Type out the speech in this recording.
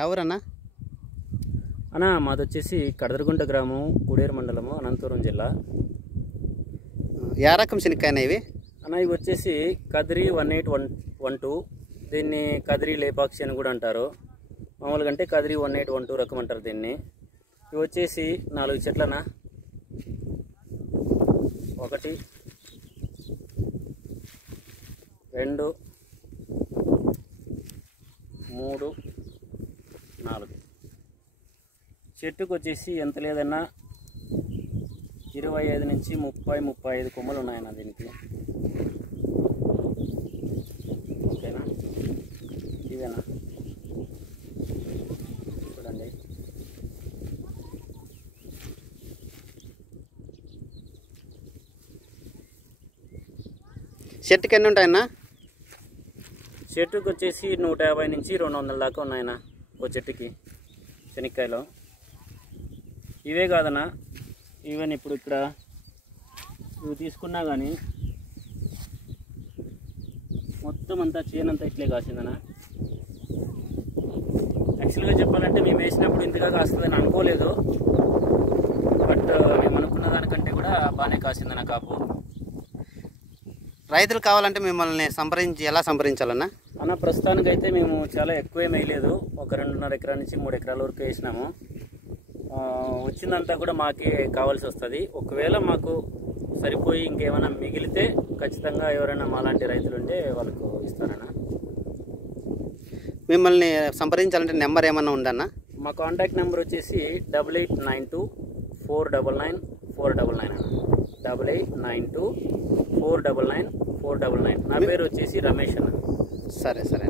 ఎవరన్నా అన్న? మాది వచ్చేసి కడదరగుంట గ్రామం, కూడేరు మండలము, అనంతపురం జిల్లా. ఏ రకం శనక్కాయనా ఇవి అన్న ఇవి వచ్చేసి కదిరి 1812. దీన్ని కదిరి లేపాక్షి అని కూడా అంటారు. మామూలుగా అంటే కదిరి 1812 రకం అంటారు దీన్ని. ఇవి వచ్చేసి 4 చెట్లనా, 1 2 3 4 చెట్టుకు వచ్చేసి ఎంత లేదన్నా 25 నుంచి 30-35 కొమ్మలు ఉన్నాయన్న దీనికి. ఓకేనా? ఇదేనా చూడండి. చెట్టుకి ఎన్ని ఉంటాయన్నా? చెట్టుకు వచ్చేసి 150 నుంచి 200 దాకా ఉన్నాయన్న ఓ చెట్టుకి శనక్కాయలు. ఇవే కాదన్నా, ఈవెన్ ఇప్పుడు ఇక్కడ ఇవి తీసుకున్నా కానీ మొత్తం అంతా చేనంతా ఇట్లే కాసిందన్న. యాక్చువల్గా చెప్పాలంటే మేము వేసినప్పుడు ఇంతగా కాస్తుందని అనుకోలేదు. బట్ మేము అనుకున్న దానికంటే కూడా బాగానే కాసిందన్న కాపు. రైతులు కావాలంటే మిమ్మల్ని ఎలా సంప్రదించాలన్నా? అన్న ప్రస్తుతానికైతే మేము చాలా ఎక్కువే వేయలేదు. ఒక 2.5 ఎకరాల నుంచి 3 ఎకరాల వరకు వేసినాము. వచ్చిందంతా కూడా మాకే కావాల్సి వస్తుంది. ఒకవేళ మాకు సరిపోయి ఇంకేమైనా మిగిలితే ఖచ్చితంగా ఎవరైనా మాలాంటి రైతులు ఉంటే వాళ్ళకు ఇస్తానన్నా. మిమ్మల్ని సంప్రదించాలంటే నెంబర్ ఏమన్నా ఉందన్నా? మా కాంటాక్ట్ నెంబర్ వచ్చేసి 8892499499 అన్న. 8892499499. నా పేరు వచ్చేసి రమేష్ అన్న. సరే సరే.